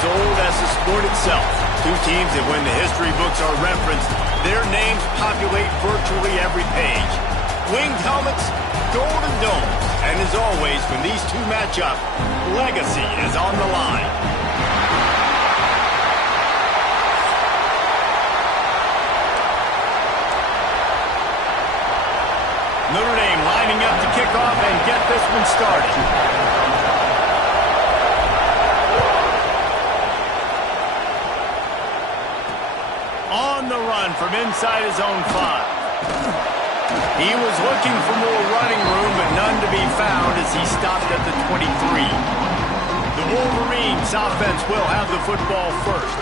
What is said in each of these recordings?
as old as the sport itself. Two teams that when the history books are referenced, their names populate virtually every page. Winged helmets, golden domes, and as always, when these two match up, legacy is on the line. Notre Dame lining up to kick off and get this one started. On the run from inside his own 5. He was looking for more running room, but none to be found as he stopped at the 23. The Wolverines offense will have the football first.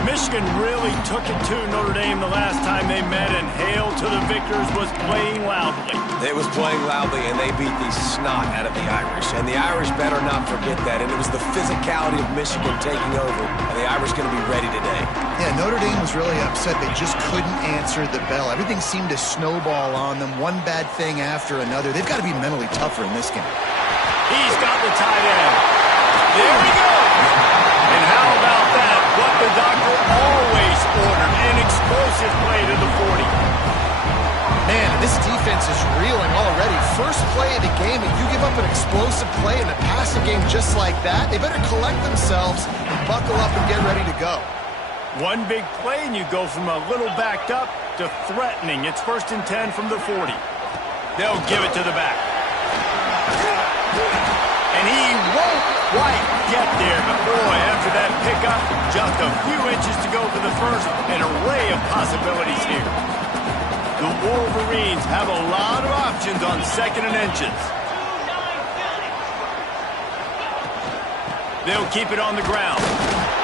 Michigan really took it to Notre Dame the last time they met, and Hail to the Victors was playing loudly. It was playing loudly, and they beat the snot out of the Irish. And the Irish better not forget that. And it was the physicality of Michigan taking over. And the Irish going to be ready today. Yeah, Notre Dame was really upset. They just couldn't answer the bell. Everything seemed to snowball on them, one bad thing after another. They've got to be mentally tougher in this game. He's got the tight end. There we go. And how about that? What the doctor always ordered, an explosive play to the 40. Man, this defense is reeling already. First play of the game, and you give up an explosive play in a passing game just like that, they better collect themselves and buckle up and get ready to go. One big play, and you go from a little backed up to threatening. It's 1st and 10 from the 40. They'll give it to the back. And he won't quite get there, but boy, after that pickup, just a few inches to go for the first, an array of possibilities here. The Wolverines have a lot of options on 2nd and inches. They'll keep it on the ground.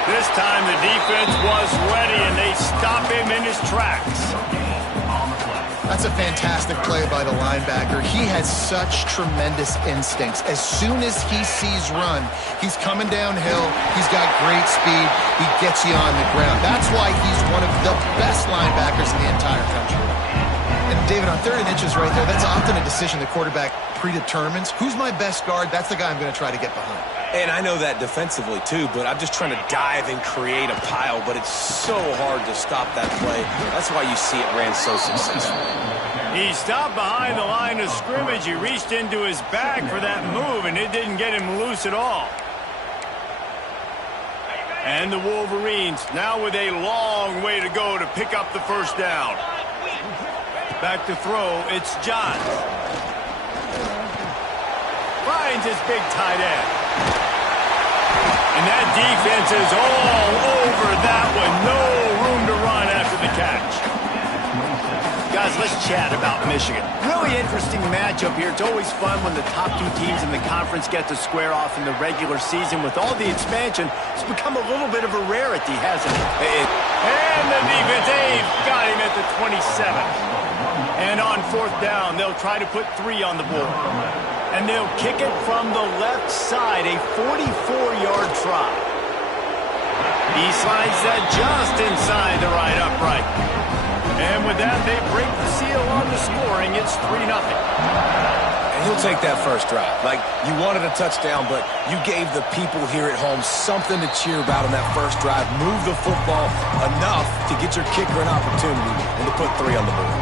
This time the defense was ready, and they stop him in his tracks. That's a fantastic play by the linebacker. He has such tremendous instincts. As soon as he sees run, he's coming downhill. He's got great speed. He gets you on the ground. That's why he's one of the best linebackers in the entire country. And David, on 3rd and inches right there, that's often a decision the quarterback predetermines. Who's my best guard? That's the guy I'm going to try to get behind. And I know that defensively, too, but I'm just trying to dive and create a pile, but it's so hard to stop that play. That's why you see it ran so successful. He stopped behind the line of scrimmage. He reached into his bag for that move, and it didn't get him loose at all. And the Wolverines now with a long way to go to pick up the first down. Back to throw, it's John. Finds his big tight end. And that defense is all over that one. No room to run after the catch. Guys, let's chat about Michigan. Really interesting matchup here. It's always fun when the top two teams in the conference get to square off in the regular season. With all the expansion, it's become a little bit of a rarity, hasn't it? And the defense, they've got him at the 27. And on 4th down, they'll try to put 3 on the board. And they'll kick it from the left side, a 44-yard try. He slides that just inside the right upright. And with that, they break the seal on the scoring. It's 3-0. And he'll take that first drive. Like, you wanted a touchdown, but you gave the people here at home something to cheer about on that first drive. Move the football enough to get your kicker an opportunity and to put 3 on the board.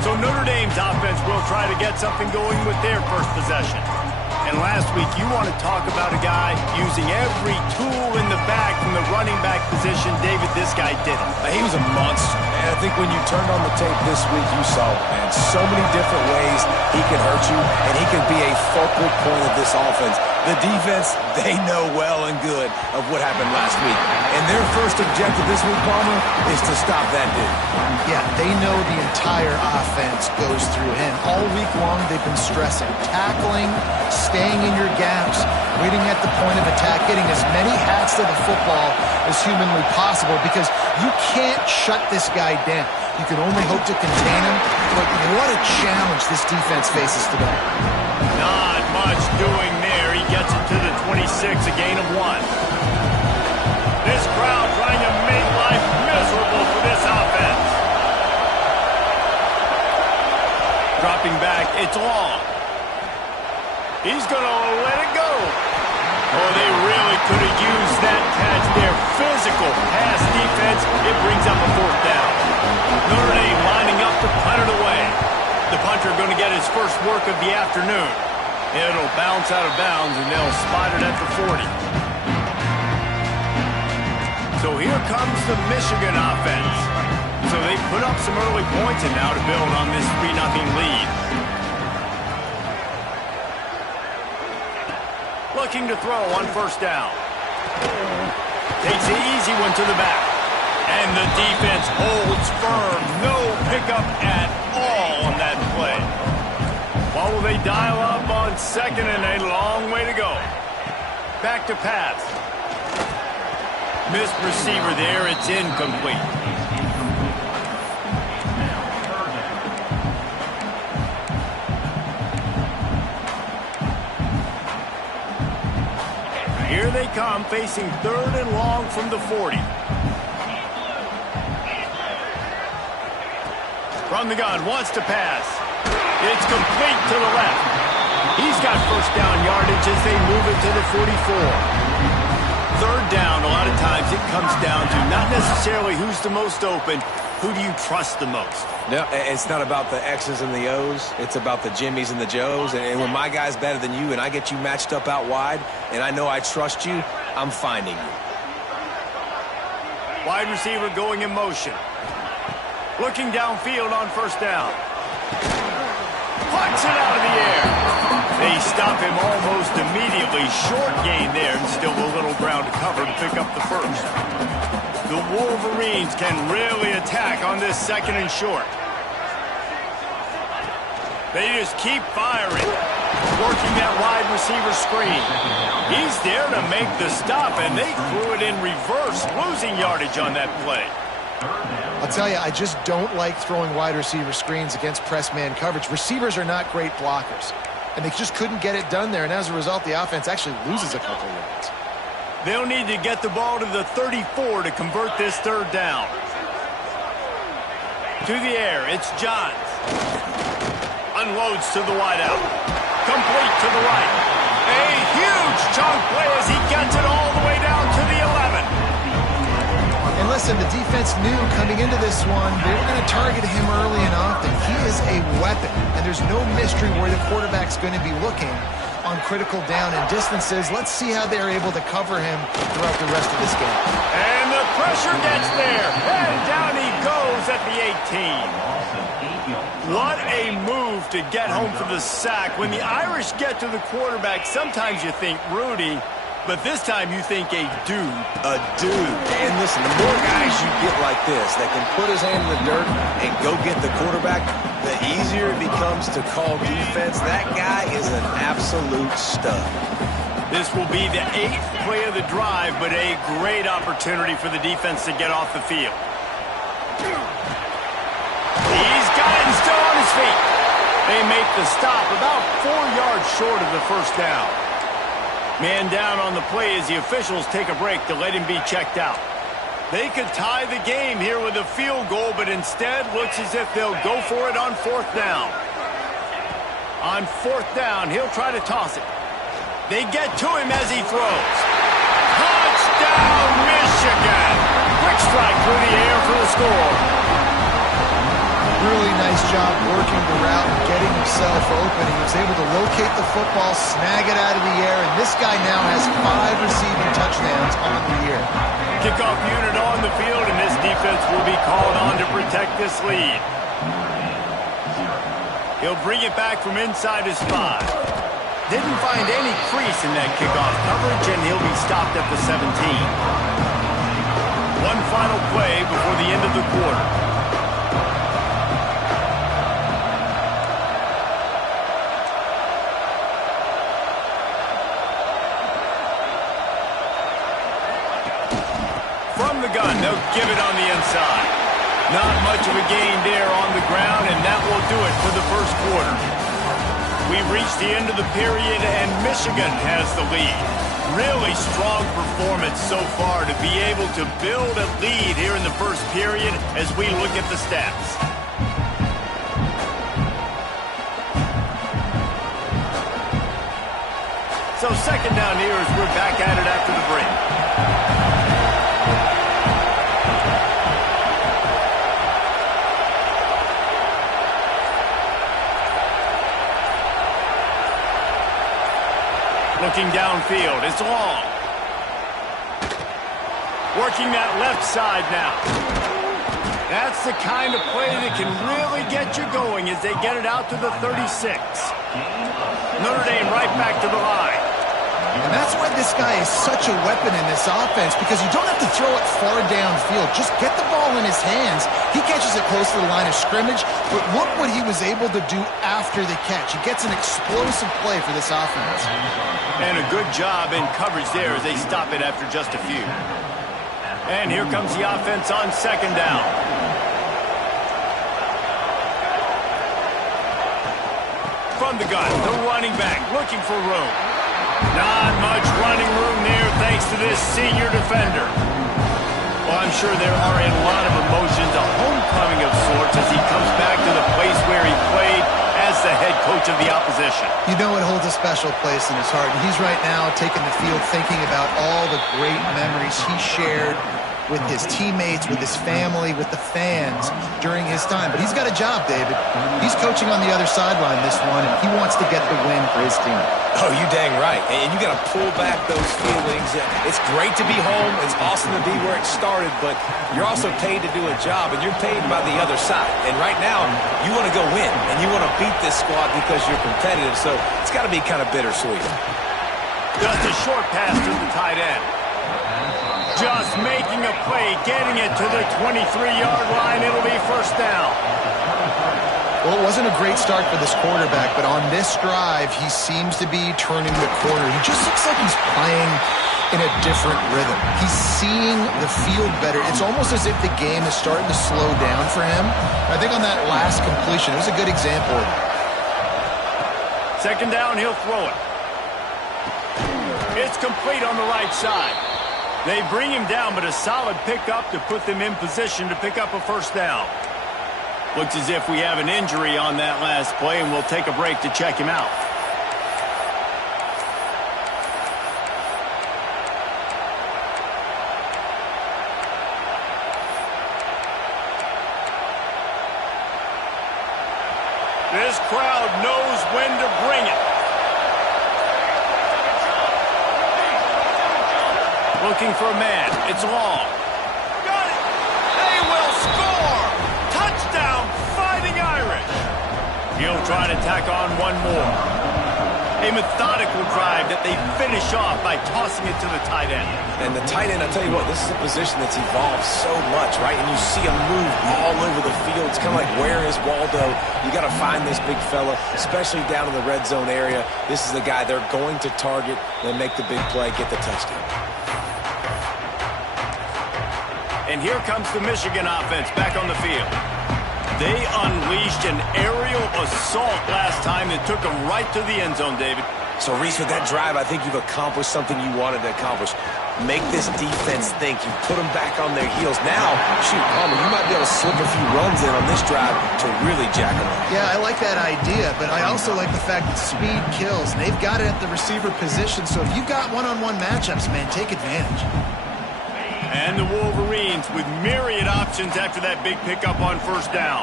So Notre Dame's offense will try to get something going with their first possession. And last week, you want to talk about a guy using every tool in the bag from the running back position. David, this guy did it. He was a monster. And I think when you turned on the tape this week, you saw it, man. So many different ways he can hurt you, and he can be a focal point of this offense. The defense, they know well and good of what happened last week. And their first objective this week, Palmer, is to stop that dude. Yeah, they know the entire offense goes through him. All week long, they've been stressing. Tackling, staying in your gaps, waiting at the point of attack, getting as many hats to the football as humanly possible, because you can't shut this guy down. You can only hope to contain him, but what a challenge this defense faces today. Not much doing there. He gets it to the 26, a gain of 1. This crowd trying to make life miserable for this offense. Dropping back, it's long. He's going to let it go. Oh, they really could have used that catch their physical pass defense, it brings up a fourth down. Notre Dame lining up to punt it away. The punter going to get his first work of the afternoon. It'll bounce out of bounds, and they'll spot it at the 40. So here comes the Michigan offense. So they put up some early points and now to build on this 3-0 lead. Looking to throw on first down. Takes the easy one to the back. And the defense holds firm. No pickup at all on that play. What will they dial up on second and a long way to go? Back to pass. Missed receiver there. It's incomplete. Here they come, facing third and long from the 40. From the gun, wants to pass. It's complete to the left. He's got first down yardage as they move it to the 44. Third down, a lot of times it comes down to not necessarily who's the most open, who do you trust the most? No, it's not about the X's and the O's. It's about the Jimmys and the Joes. And when my guy's better than you and I get you matched up out wide and I know I trust you, I'm finding you. Wide receiver going in motion. Looking downfield on first down. Puts it out of the air. They stop him almost immediately. Short gain there and still a little ground to cover to pick up the first. The Wolverines can really attack on this second and short. They just keep firing. Working that wide receiver screen. He's there to make the stop, and they threw it in reverse, losing yardage on that play. I'll tell you, I just don't like throwing wide receiver screens against press man coverage. Receivers are not great blockers, and they just couldn't get it done there, and as a result, the offense actually loses a couple of yards. They'll need to get the ball to the 34 to convert this third down. To the air, it's Johns. Unloads to the wideout. Complete to the right. A huge chunk play as he gets it all the way down to the 11. And listen, the defense knew coming into this one, they were going to target him early and often. He is a weapon, and there's no mystery where the quarterback's going to be looking on critical down and distances. Let's see how they're able to cover him throughout the rest of this game. And the pressure gets there. And down he goes at the 18. What a move to get home for the sack. When the Irish get to the quarterback, sometimes you think Rudy, but this time you think a dude. A dude. And listen, the more guys you get like this that can put his hand in the dirt and go get the quarterback, the easier it becomes to call defense. That guy is an absolute stud. This will be the 8th play of the drive, but a great opportunity for the defense to get off the field. He's got it and still on his feet. They make the stop about 4 yards short of the first down. Man down on the play as the officials take a break to let him be checked out. They could tie the game here with a field goal, but instead looks as if they'll go for it on fourth down. On fourth down, he'll try to toss it. They get to him as he throws. Touchdown, Michigan! Quick strike through the air for the score. Really nice job working the route and getting himself open. He was able to locate the football, snag it out of the air, and this guy now has 5 receiving touchdowns on the year. Kickoff unit on the field, and this defense will be called on to protect this lead. He'll bring it back from inside his 5. Didn't find any crease in that kickoff coverage, and he'll be stopped at the 17. One final play before the end of the quarter. From the gun, they'll give it on the inside. Not much of a gain there on the ground, and that will do it for the first quarter. We've reached the end of the period, and Michigan has the lead. Really strong performance so far to be able to build a lead here in the first period as we look at the stats. So second down here as we're back at it after the break. looking downfield. It's long. Working that left side now. That's the kind of play that can really get you going as they get it out to the 36. Notre Dame right back to the line. And that's why this guy is such a weapon in this offense, because you don't have to throw it far downfield. Just get the ball in his hands. He catches it close to the line of scrimmage, but look what he was able to do after the catch. He gets an explosive play for this offense. And a good job in coverage there as they stop it after just a few. And here comes the offense on second down. From the gun, the running back looking for room. Not much running room there thanks to this senior defender. Well, I'm sure there are a lot of emotions, a homecoming of sorts as he comes back to the place where he played as the head coach of the opposition. You know it holds a special place in his heart, and he's right now taking the field thinking about all the great memories he shared with his teammates, with his family, with the fans during his time. But he's got a job, David. He's coaching on the other sideline this one, and he wants to get the win for his team. Oh, you dang right. And you got to pull back those feelings. It's great to be home. It's awesome to be where it started, but you're also paid to do a job, and you're paid by the other side. And right now, you want to go win, and you want to beat this squad because you're competitive, so it's got to be kind of bittersweet. Just a short pass to the tight end. Just making a play, getting it to the 23-yard line. It'll be first down. Well, it wasn't a great start for this quarterback, but on this drive, he seems to be turning the corner. He just looks like he's playing in a different rhythm. He's seeing the field better. It's almost as if the game is starting to slow down for him. I think on that last completion, it was a good example of it. Second down, he'll throw it. It's complete on the right side. They bring him down, but a solid pickup to put them in position to pick up a first down. Looks as if we have an injury on that last play, and we'll take a break to check him out. This crowd knows when to bring it. Looking for a man. It's long. Got it. They will score. Touchdown, Fighting Irish. He'll try to tack on one more. A methodical drive that they finish off by tossing it to the tight end. And the tight end, I'll tell you what, this is a position that's evolved so much, right? And you see him move all over the field. It's kind of like, where is Waldo? You got to find this big fella, especially down in the red zone area. This is the guy they're going to target and make the big play, get the touchdown. And here comes the Michigan offense back on the field. They unleashed an aerial assault last time that took them right to the end zone, David. So, Reese, with that drive, I think you've accomplished something you wanted to accomplish. Make this defense think. You put them back on their heels. Now, shoot, Palmer, you might be able to slip a few runs in on this drive to really jack them up. Yeah, I like that idea, but I also like the fact that speed kills. And they've got it at the receiver position, so if you've got one-on-one matchups, man, take advantage. And the Wolverines with myriad options after that big pickup on first down.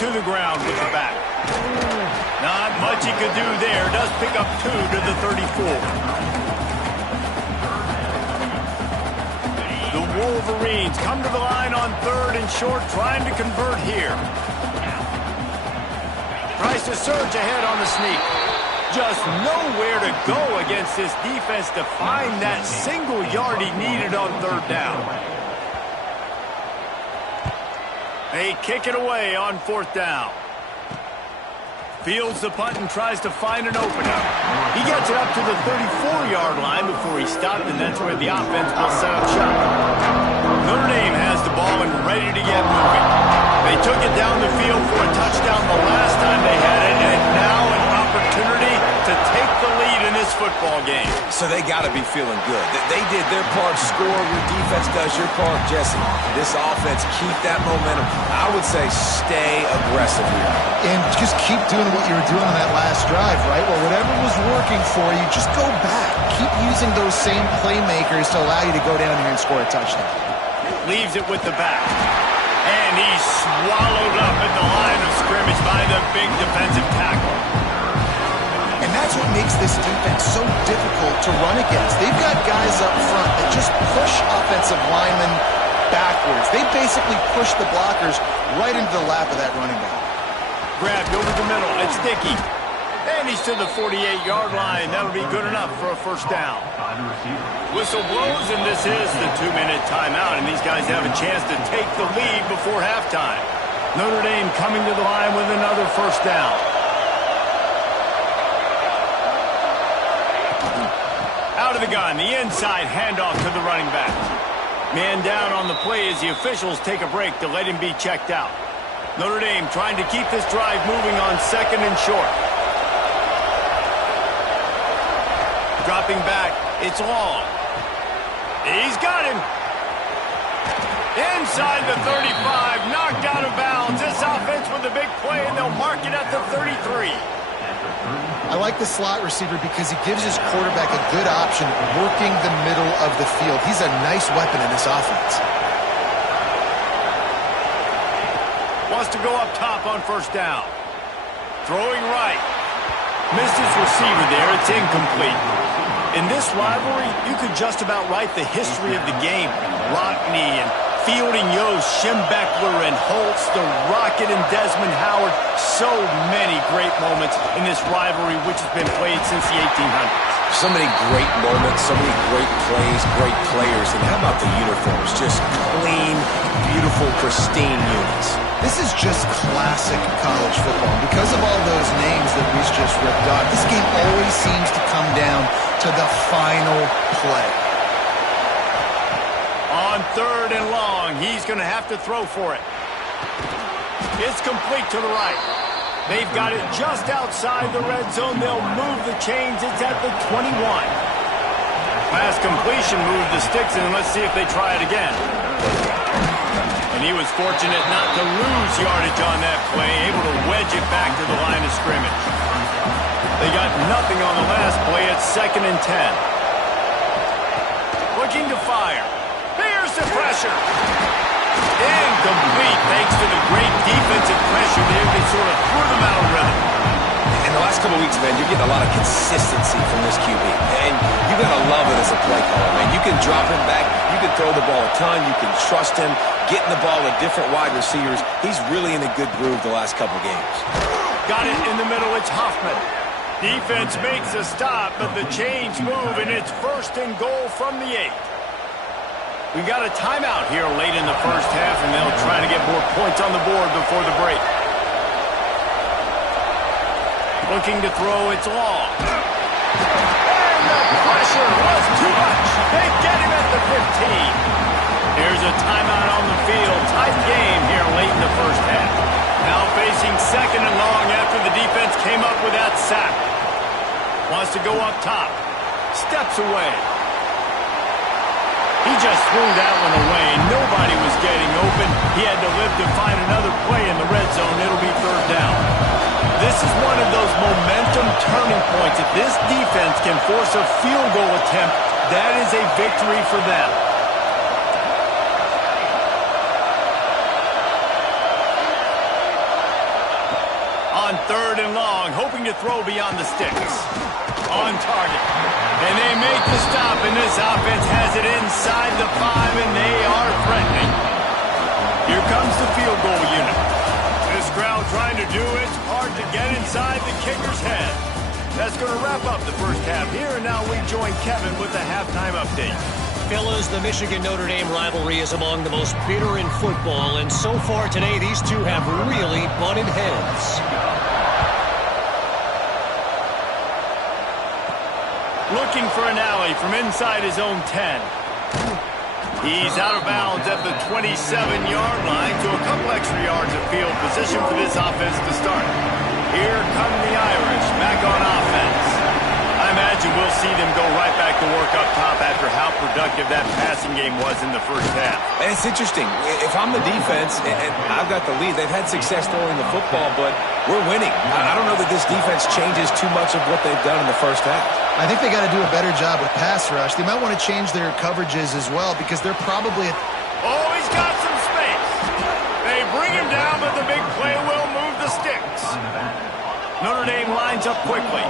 To the ground with the back. Not much he could do there. Does pick up 2 to the 34. The Wolverines come to the line on third and short, trying to convert here. Tries to surge ahead on the sneak. Just nowhere to go against this defense to find that single yard he needed on third down. They kick it away on fourth down. Fields the punt and tries to find an opening. He gets it up to the 34-yard line before he stopped, and that's where the offense will set up shop. Notre Dame has the ball and ready to get moving. They took it down the field for a touchdown the last time they had it, and now an opportunity to take the lead in this football game. So they got to be feeling good. They did their part, score. Your defense does your part, Jesse. This offense, keep that momentum. I would say stay aggressive here. And just keep doing what you were doing on that last drive, right? Well, whatever was working for you, just go back. Keep using those same playmakers to allow you to go down here and score a touchdown. Leaves it with the back. And he's swallowed up at the line of scrimmage by the big defensive tackle. And that's that's what makes this defense so difficult to run against. They've got guys up front that just push offensive linemen backwards. They basically push the blockers right into the lap of that running back. Grabbed over the middle. It's Dickey. And he's to the 48-yard line. That'll be good enough for a first down. Whistle blows, and this is the 2-minute timeout, and these guys have a chance to take the lead before halftime. Notre Dame coming to the line with another first down. Out of the gun, the inside handoff to the running back. Man down on the play as the officials take a break to let him be checked out. Notre Dame trying to keep this drive moving on second and short. Dropping back, it's long. He's got him. Inside the 35, knocked out of bounds. This offense with a big play, and they'll mark it at the 33. I like the slot receiver because he gives his quarterback a good option working the middle of the field. He's a nice weapon in this offense. Wants to go up top on first down. Throwing right. Missed his receiver there. It's incomplete. In this rivalry, you could just about write the history of the game. Rockney and Fielding Yost, Schembechler and Holtz, the Rocket and Desmond Howard. So many great moments in this rivalry, which has been played since the 1800s. So many great moments, so many great plays, great players. And how about the uniforms? Just clean, beautiful, pristine units. This is just classic college football. Because of all those names that we just ripped off, this game always seems to come down to the final play. On third and long, he's going to have to throw for it. It's complete to the right. They've got it just outside the red zone. They'll move the chains. It's at the 21. Pass completion moved the sticks, and let's see if they try it again. And he was fortunate not to lose yardage on that play, able to wedge it back to the line of scrimmage. They got nothing on the last play. It's 2nd and 10. Looking to fire. Here's the pressure. Incomplete thanks to the great defensive pressure there. They sort of threw them out of rhythm. In the last couple of weeks, man, you're getting a lot of consistency from this QB. And you got to love it as a play caller, man. You can drop him back. You can throw the ball a ton. You can trust him. Getting the ball to different wide receivers. He's really in a good groove the last couple of games. Got it in the middle. It's Hoffman. Defense makes a stop, but the chains move, and it's 1st and goal from the 8. We've got a timeout here late in the first half, and they'll try to get more points on the board before the break. Looking to throw, it's long. And the pressure was too much. They get him at the 15. Here's a timeout on the field. Tight game here late in the first half. Now facing 2nd and long after the defense came up with that sack. Wants to go up top. Steps away. He just threw that one away. Nobody was getting open. He had to live to find another play in the red zone. It'll be 3rd down. This is one of those momentum turning points. If this defense can force a field goal attempt, that is a victory for them. On 3rd and long, hoping to throw beyond the sticks. On target. And they make the stop, and this offense has it inside the 5, and they are threatening. Here comes the field goal unit. This crowd trying to do its part to get inside the kicker's head. That's going to wrap up the first half here, and now we join Kevin with the halftime update. Fellas, the Michigan-Notre Dame rivalry is among the most bitter in football, and so far today, these two have really butted heads. Looking for an alley from inside his own 10. He's out of bounds at the 27-yard line to a couple extra yards of field position for this offense to start. Here come the Irish back on offense. I imagine we'll see them go right back to work up top after how productive that passing game was in the first half. And it's interesting. If I'm the defense and I've got the lead, they've had success throwing the football, but we're winning. I don't know that this defense changes too much of what they've done in the first half. I think they got to do a better job with pass rush. They might want to change their coverages as well because they're probably... Oh, he's got some space. They bring him down, but the big play will move the sticks. Notre Dame lines up quickly.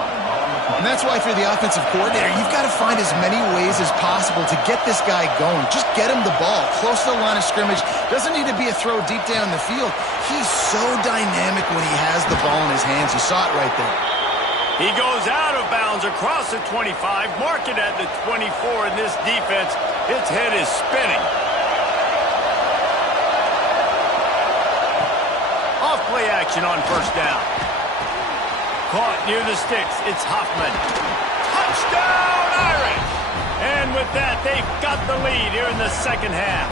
And that's why, if you're the offensive coordinator, you've got to find as many ways as possible to get this guy going. Just get him the ball close to the line of scrimmage. Doesn't need to be a throw deep down the field. He's so dynamic when he has the ball in his hands. You saw it right there. He goes out of bounds across the 25, mark it at the 24, and this defense, its head is spinning. Off play action on first down. Caught near the sticks. It's Hoffman. Touchdown, Irish! And with that, they've got the lead here in the second half.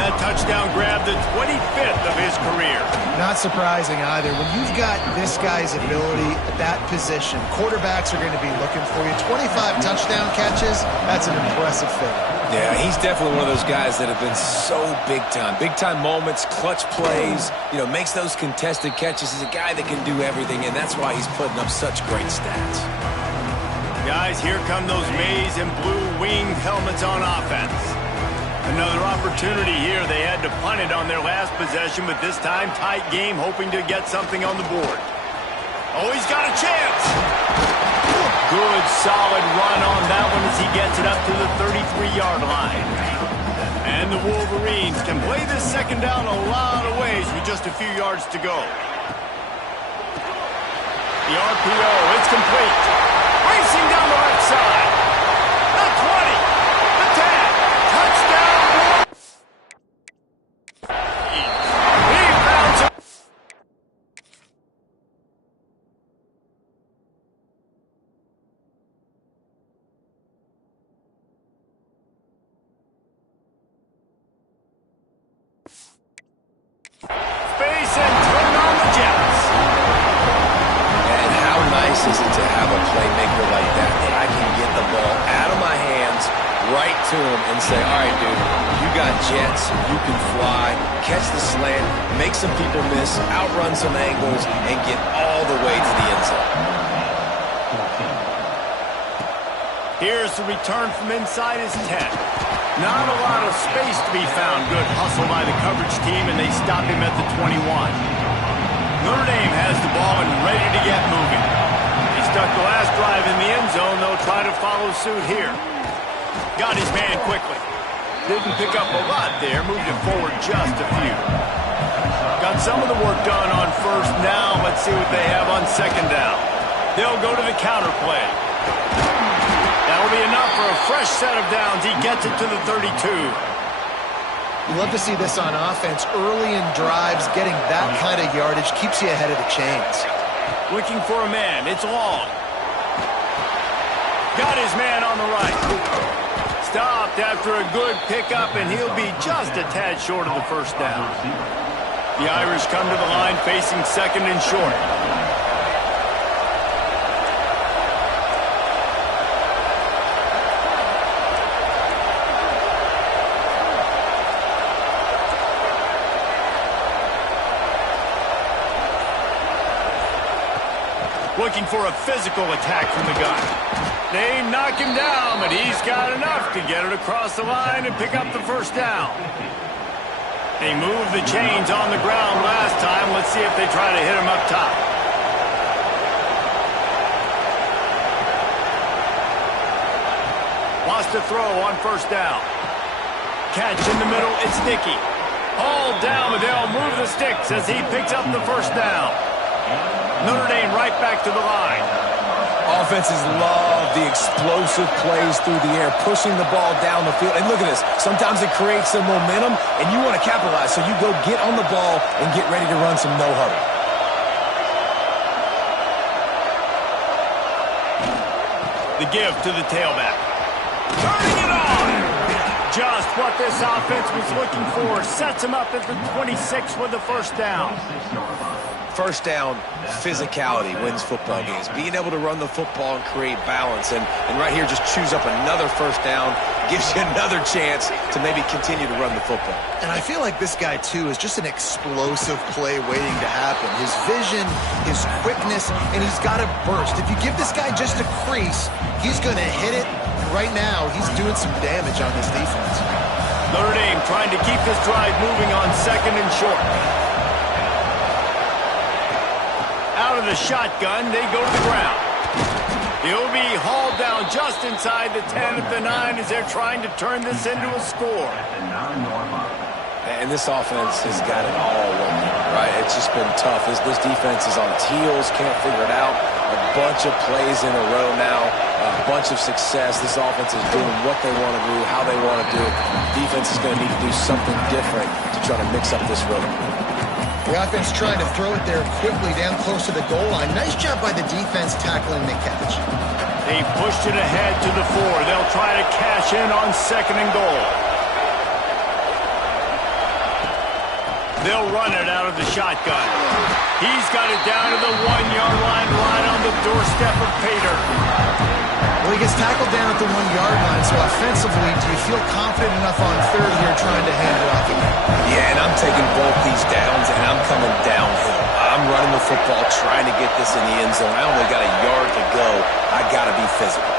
That touchdown grabbed the 25th of his career. Not surprising either. When you've got this guy's ability at that position, quarterbacks are going to be looking for you. 25 touchdown catches, that's an impressive figure. Yeah, he's definitely one of those guys that have been so big time. Big time moments, clutch plays, makes those contested catches. He's a guy that can do everything, and that's why he's putting up such great stats. Guys, here come those maize and blue winged helmets on offense. Another opportunity here. They had to punt it on their last possession, but this time tight game, hoping to get something on the board. Oh, he's got a chance. Good, solid run on that one as he gets it up to the 33-yard line. And the Wolverines can play this second down a lot of ways with just a few yards to go. The RPO, it's complete. Racing down the right side. The 20, the 10, touchdown. He found some. Space and turn on the Jets. And how nice is it to have a playmaker like that I can get the ball out of my hands right to him and say, all right, dude, you got jets, you can fly, catch the slant, make some people miss, outrun some angles, and get all the way to the end zone. Here's the return from inside his 10. Not a lot of space to be found. Good hustle by the coverage team, and they stop him at the 21. Notre Dame has the ball and ready to get moving. He stuck the last drive in the end zone. They'll try to follow suit here. Got his man quickly. Didn't pick up a lot there. Moved it forward just a few. Got some of the work done on first. Now let's see what they have on second down. They'll go to the counter play. That'll be enough for a fresh set of downs. He gets it to the 32. You love to see this on offense. Early in drives, getting that kind of yardage keeps you ahead of the chains. Looking for a man. It's long. Got his man on the right. Stopped after a good pickup, and he'll be just a tad short of the first down. The Irish come to the line facing second and short. Looking for a physical attack from the gun. They knock him down, but he's got enough to get it across the line and pick up the first down. They moved the chains on the ground last time. Let's see if they try to hit him up top. Wants to throw on first down. Catch in the middle, it's Nicky. All down, but they'll move the sticks as he picks up the first down. Notre Dame right back to the line. Offenses love the explosive plays through the air, pushing the ball down the field. And look at this. Sometimes it creates some momentum, and you want to capitalize. So you go get on the ball and get ready to run some no-huddle. The give to the tailback. Turning it on. Just what this offense was looking for. Sets him up at the 26 with the first down. First down, physicality wins football games. Being able to run the football and create balance. And right here, just choose up another first down. Gives you another chance to maybe continue to run the football. And I feel like this guy, too, is just an explosive play waiting to happen. His vision, his quickness, and he's got a burst. If you give this guy just a crease, he's going to hit it. And right now, he's doing some damage on this defense. Notre Dame trying to keep this drive moving on second and short. out of the shotgun. They go to the ground. He'll be hauled down just inside the 10 at the 9 as they're trying to turn this into a score. And this offense has got it all working, right? It's just been tough. This defense is on its heels, can't figure it out. A bunch of plays in a row now, a bunch of success. This offense is doing what they want to do, how they want to do it. Defense is going to need to do something different to try to mix up this rhythm. The offense trying to throw it there quickly down close to the goal line. Nice job by the defense tackling the catch. They pushed it ahead to the 4. They'll try to cash in on 2nd and goal. They'll run it out of the shotgun. He's got it down to the 1-yard line right on the doorstep of Pater. Well, he gets tackled down at the 1-yard line, so offensively, do you feel confident enough on 3rd here trying to hand it off again? Yeah, and I'm taking both these downs, and I'm coming downhill. I'm running the football, trying to get this in the end zone. I only got a yard to go. I got to be physical.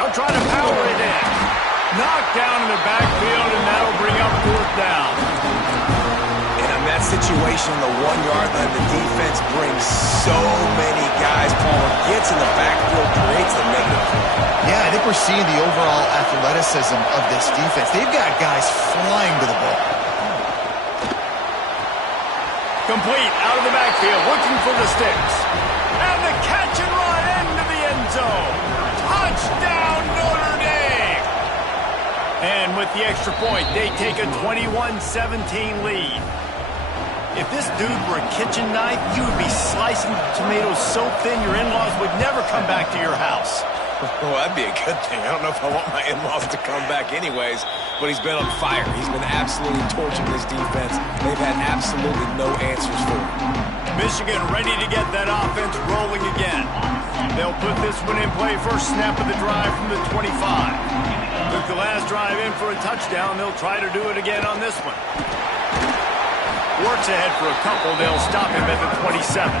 I'll try to power it in. Knocked down in the backfield, and that'll bring up 4th down. And in that situation, the 1-yard line, the defense brings so many guys. Paul gets in the backfield, creates the negative play. Yeah, I think we're seeing the overall athleticism of this defense. They've got guys flying to the ball. Complete out of the backfield, looking for the sticks. And the catch and run into the end zone. Touchdown, Notre Dame! And with the extra point, they take a 21-17 lead. If this dude were a kitchen knife, you would be slicing tomatoes so thin your in-laws would never come back to your house. Well, that'd be a good thing. I don't know if I want my in-laws to come back anyways, but he's been on fire. He's been absolutely torching this defense. They've had absolutely no answers for him. Michigan ready to get that offense rolling again. They'll put this one in play first snap of the drive from the 25. Took the last drive in for a touchdown. They'll try to do it again on this one. Works ahead for a couple. They'll stop him at the 27.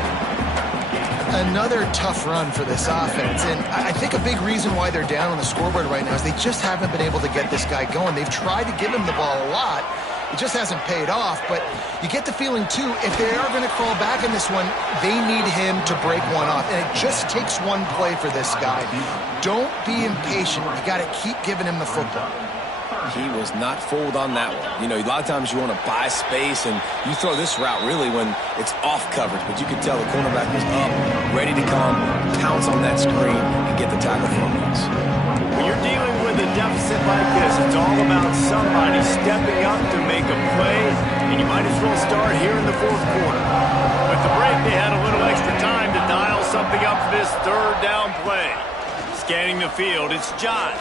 Another tough run for this offense, and I think a big reason why they're down on the scoreboard right now is they just haven't been able to get this guy going. They've tried to give him the ball a lot. It just hasn't paid off, but you get the feeling, too, if they are going to crawl back in this one, they need him to break one off, and it just takes one play for this guy. Don't be impatient. You got to keep giving him the football. He was not fooled on that one. You know, a lot of times you want to buy space, and you throw this route really when it's off coverage, but you could tell the cornerback was up, ready to come, pounce on that screen, and get the tackle for him. When you're dealing with a deficit like this, it's all about somebody stepping up to make a play, and you might as well start here in the 4th quarter. With the break, they had a little extra time to dial something up for this 3rd down play. Scanning the field, it's Johns.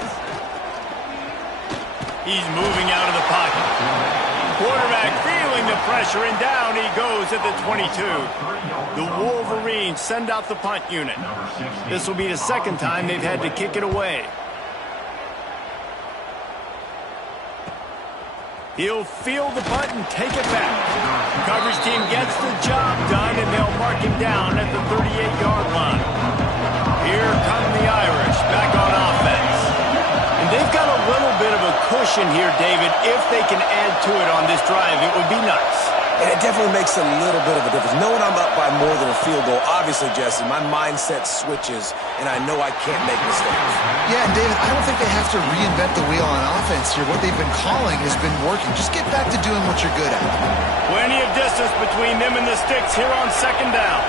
He's moving out of the pocket. Quarterback feeling the pressure, and down he goes at the 22. The Wolverines send out the punt unit. This will be the 2nd time they've had to kick it away. He'll field the punt and take it back. Coverage team gets the job done, and they'll mark him down at the 38-yard line. Here come the Irish back on offense. And they've got a little bit of a cushion here, David. If they can add to it on this drive, it would be nice. And it definitely makes a little bit of a difference. Knowing I'm up by more than a field goal, obviously, Jesse, my mindset switches, and I know I can't make mistakes. Yeah, and David, I don't think they have to reinvent the wheel on offense here. What they've been calling has been working. Just get back to doing what you're good at. Plenty of distance between them and the sticks here on 2nd down.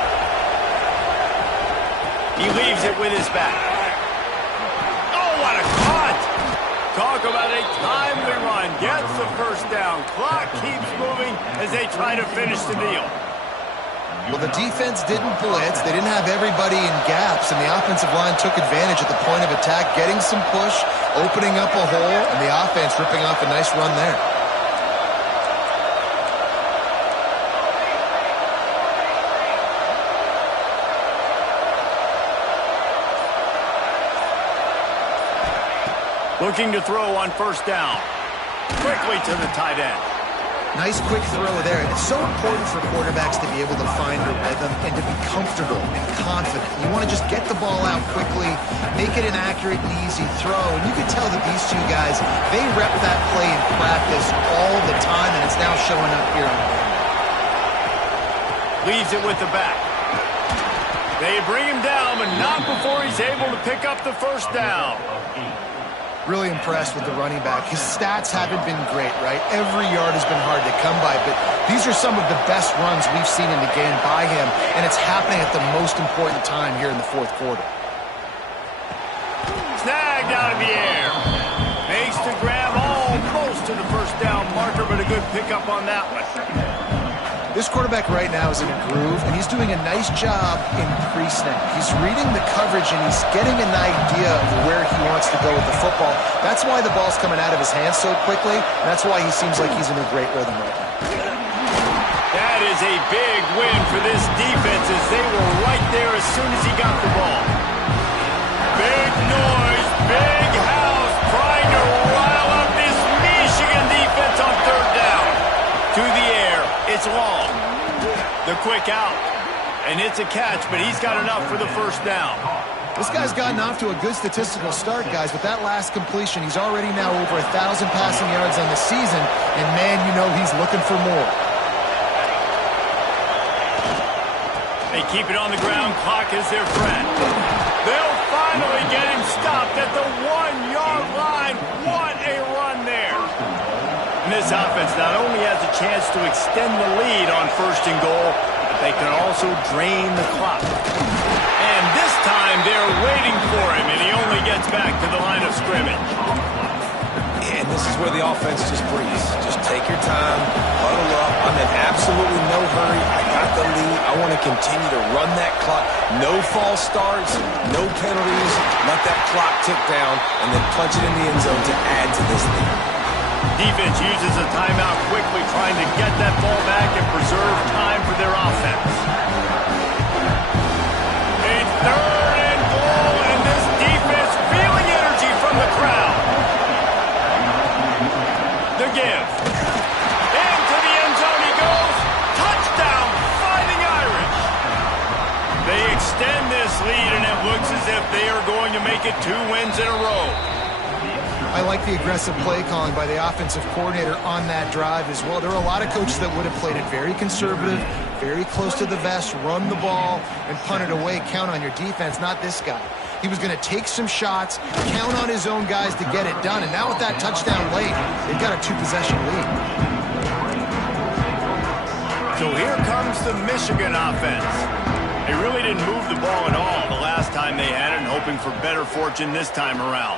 He leaves it with his back. Oh, what a cut! Talk about a timely run. Gets the 1st down. Clock keeps moving as they try to finish the deal. Well, the defense didn't blitz. They didn't have everybody in gaps, and the offensive line took advantage at the point of attack, getting some push, opening up a hole, and the offense ripping off a nice run there. Looking to throw on 1st down. Quickly to the tight end. Nice quick throw there. And it's so important for quarterbacks to be able to find a rhythm and to be comfortable and confident. You want to just get the ball out quickly, make it an accurate and easy throw. And you can tell that these two guys, they rep that play in practice all the time, and it's now showing up here on the game. Leaves it with the back. They bring him down, but not before he's able to pick up the first down. Really impressed with the running back. His stats haven't been great, right? Every yard has been hard to come by, but these are some of the best runs we've seen in the game by him, and it's happening at the most important time here in the fourth quarter. Snagged out of the air. Makes the grab almost to the first down marker, but a good pickup on that one. This quarterback right now is in a groove, and he's doing a nice job in pre-snap. He's reading the coverage, and he's getting an idea of where he wants to go with the football. That's why the ball's coming out of his hands so quickly, and that's why he seems like he's in a great rhythm right now. That is a big win for this defense as they were right there as soon as he got the ball. Big noise, big house, trying to rile up this Michigan defense on third down. To the air, it's long. The quick out, and it's a catch, but he's got enough for the first down. This guy's gotten off to a good statistical start, guys. With that last completion, he's already now over 1,000 passing yards on the season, and man, you know he's looking for more. They keep it on the ground. Clock is their friend. They'll finally get him stopped at the 1-yard line. What a run there. And this offense not only has a chance to extend the lead on first and goal, but they can also drain the clock. And this time they're waiting for him, and he only gets back to the line of scrimmage. And this is where the offense just breathes. Just take your time, huddle up. I'm in absolutely no hurry. I got the lead. I want to continue to run that clock. No false starts, no penalties. Let that clock tick down, and then punch it in the end zone to add to this lead. Defense uses a timeout quickly, trying to get that ball back and preserve time for their offense. It's third and goal, and this defense feeling energy from the crowd. The give. Into the end zone he goes. Touchdown, Fighting Irish. They extend this lead, and it looks as if they are going to make it 2 wins in a row. I like the aggressive play calling by the offensive coordinator on that drive as well. There are a lot of coaches that would have played it very conservative, very close to the vest, run the ball, and punt it away. Count on your defense, not this guy. He was going to take some shots, count on his own guys to get it done. And now with that touchdown late, they've got a 2-possession lead. So here comes the Michigan offense. They really didn't move the ball at all the last time they had it, and hoping for better fortune this time around.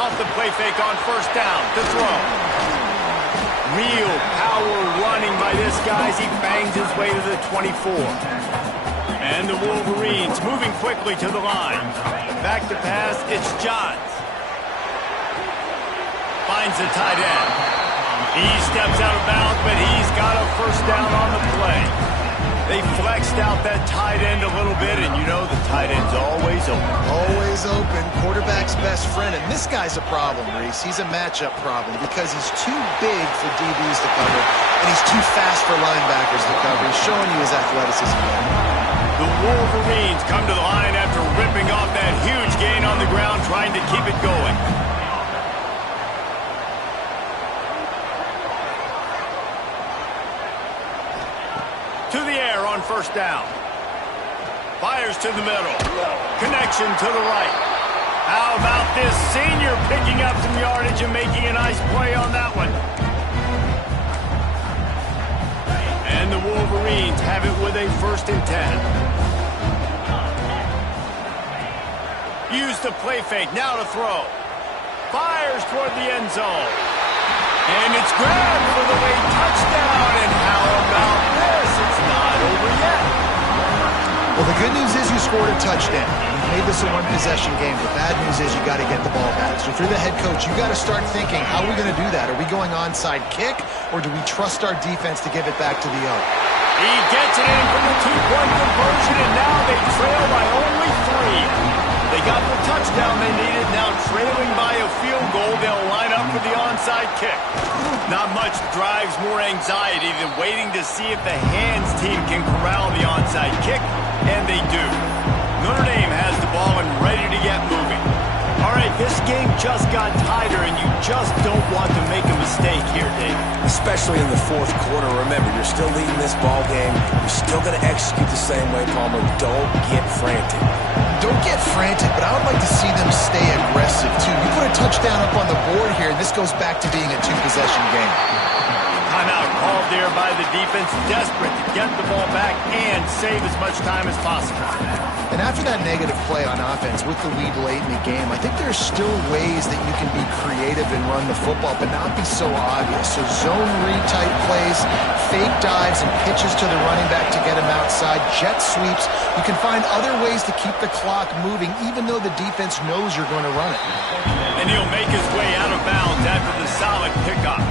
Off the play fake on first down to throw. Real power running by this guy as he bangs his way to the 24. And the Wolverines moving quickly to the line. Back to pass, it's Johns. Finds the tight end. He steps out of bounds, but he's got a first down on the play. They flexed out that tight end a little bit, and you know the tight end's always open. Always open, quarterback's best friend. And this guy's a problem, Reese. He's a matchup problem because he's too big for DBs to cover, and he's too fast for linebackers to cover. He's showing you his athleticism there. The Wolverines come to the line after ripping off that huge gain on the ground, trying to keep it going. To the air on first down. Fires to the middle. Connection to the right. How about this senior picking up some yardage and making a nice play on that one? And the Wolverines have it with a 1st and 10. Use the play fake, now to throw. Fires toward the end zone. And it's grabbed for the late touchdown. And how about this? It's not over yet. Well, the good news is you scored a touchdown. You made this a one-possession game. The bad news is you got to get the ball back. So if you're the head coach, you got to start thinking, how are we going to do that? Are we going onside kick, or do we trust our defense to give it back to the O? He gets it in from the 2-point conversion, and now they trail by only 3. They got the touchdown they needed. Now trailing by a field goal, they'll line up for the onside kick. Not much drives more anxiety than waiting to see if the hands team can corral the onside kick, and they do. Notre Dame has the ball and ready to get moving. All right, This game just got tighter, and you just don't want to make a mistake here, Dave. Especially in the fourth quarter. Remember, you're still leading this ball game. You're still going to execute the same way, Palmer. Don't get frantic. Don't get frantic, but I would like to see them stay aggressive, too. You put a touchdown up on the board here, and this goes back to being a two-possession game. Timeout called there by the defense, desperate to get the ball back and save as much time as possible. And after that negative play on offense with the lead late in the game, I think there's still ways that you can be creative and run the football, but not be so obvious. So zone read type plays, fake dives, and pitches to the running back to get him outside, jet sweeps. You can find other ways to keep the clock moving, even though the defense knows you're going to run it. And he'll make his way out of bounds after the solid pickup.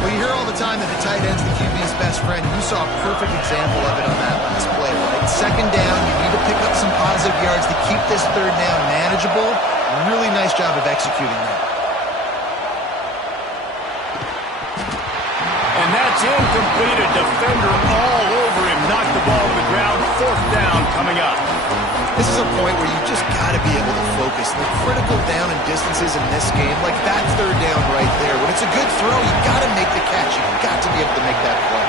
Well, you hear all the time that the tight end's the QB's best friend. You saw a perfect example of it on that last play, right? Second down, you need to pick up some positive yards to keep this third down manageable. Really nice job of executing that. And that's incomplete. A defender all over him. Knocked the ball to the ground. Fourth down coming up. This is a point where you just got to be able to focus. The critical down and distances in this game, like that third down right there. When it's a good throw, you got to make the catch. You've got to be able to make that play.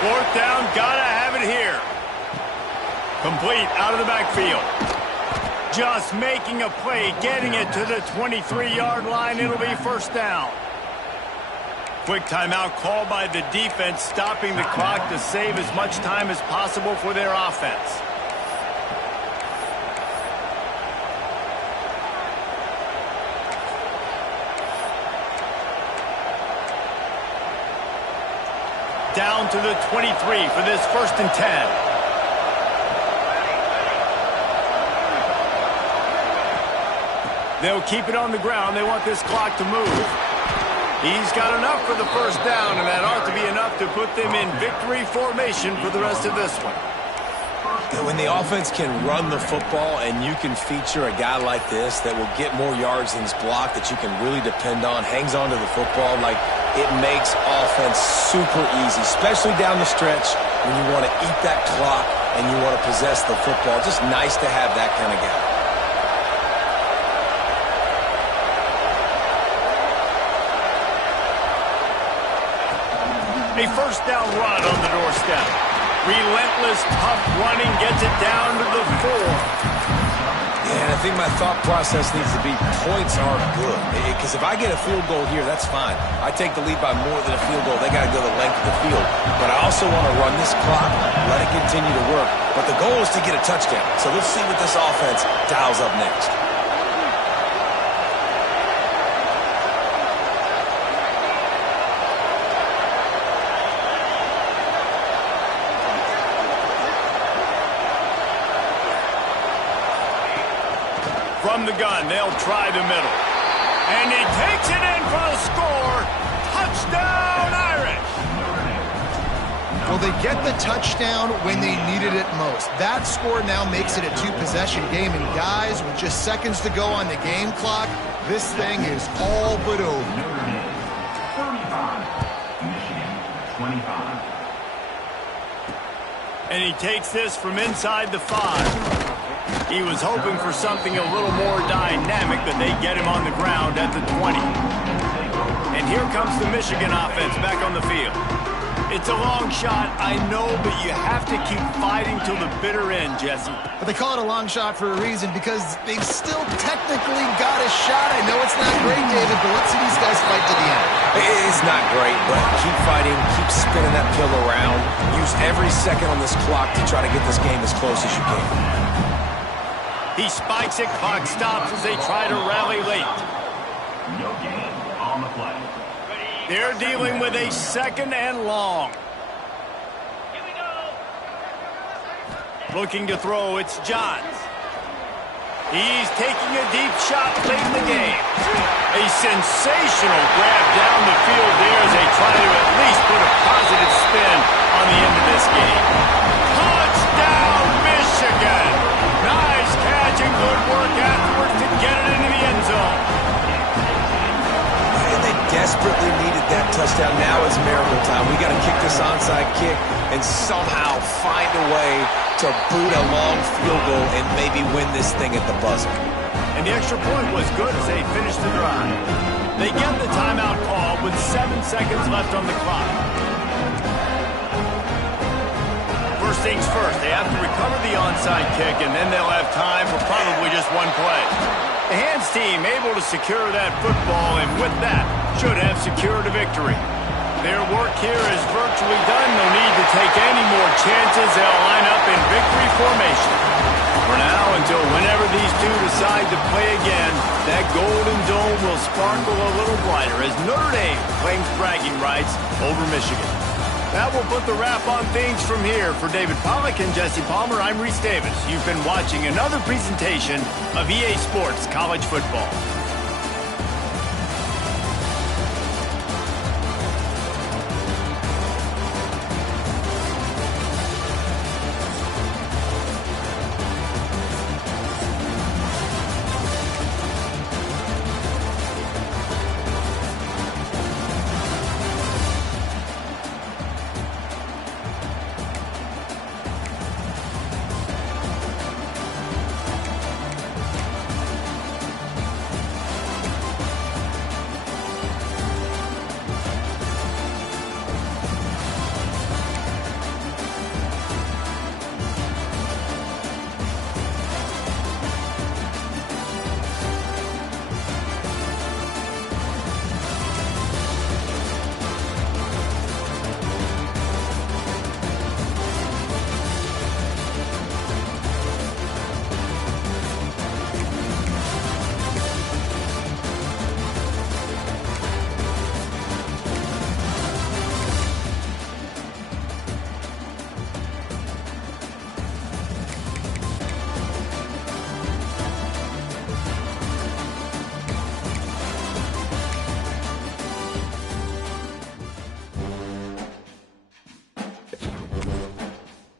Fourth down, gotta have it here. Complete out of the backfield. Just making a play, getting it to the 23-yard line. It'll be first down. Quick timeout called by the defense, stopping the clock to save as much time as possible for their offense. Down to the 23 for this first and 10. They'll keep it on the ground. They want this clock to move. He's got enough for the first down, and that ought to be enough to put them in victory formation for the rest of this one. When the offense can run the football and you can feature a guy like this that will get more yards than his block that you can really depend on, hangs on to the football, like it makes offense super easy, especially down the stretch when you want to eat that clock and you want to possess the football. Just nice to have that kind of guy. A first down run on the doorstep. Relentless, tough running, gets it down to the 4. Yeah, and I think my thought process needs to be points are good. Because if I get a field goal here, that's fine. I take the lead by more than a field goal. They got to go the length of the field. But I also want to run this clock, let it continue to work. But the goal is to get a touchdown. So let's see what this offense dials up next. From the gun, they'll try the middle. And he takes it in for the score. Touchdown, Irish! Well, they get the touchdown when they needed it most. That score now makes it a two-possession game. And guys, with just seconds to go on the game clock, this thing is all but over. 35, Michigan, 25. And he takes this from inside the 5. He was hoping for something a little more dynamic, but they get him on the ground at the 20. And here comes the Michigan offense back on the field. It's a long shot, I know, but you have to keep fighting till the bitter end, Jesse. But they call it a long shot for a reason, because they've still technically got a shot. I know it's not great, David, but let's see these guys fight to the end. It's not great, but keep fighting, keep spinning that pill around. Use every second on this clock to try to get this game as close as you can. He spikes it, clock stops as they try to rally late. No gain on the play. They're dealing with a second and long. Looking to throw, it's Johns. He's taking a deep shot late in the game. A sensational grab down the field there as they try to at least put a positive spin on the end of this game. Touchdown, Michigan! Nice catch and good work afterwards to get it into the end zone. And they desperately needed that touchdown. Now it's miracle time. We got to kick this onside kick and somehow find a way to boot a long field goal and maybe win this thing at the buzzer. And the extra point was good as they finished the drive. They get the timeout call with 7 seconds left on the clock. First things first, they have to recover the onside kick, and then they'll have time for probably just one play. The hands team able to secure that football, and with that, should have secured a victory. Their work here is virtually done. No need to take any more chances. They'll line up in victory formation. For now, until whenever these two decide to play again, that golden dome will sparkle a little brighter as Notre Dame claims bragging rights over Michigan. That will put the wrap on things from here. For David Pollack and Jesse Palmer, I'm Reese Davis. You've been watching another presentation of EA Sports College Football.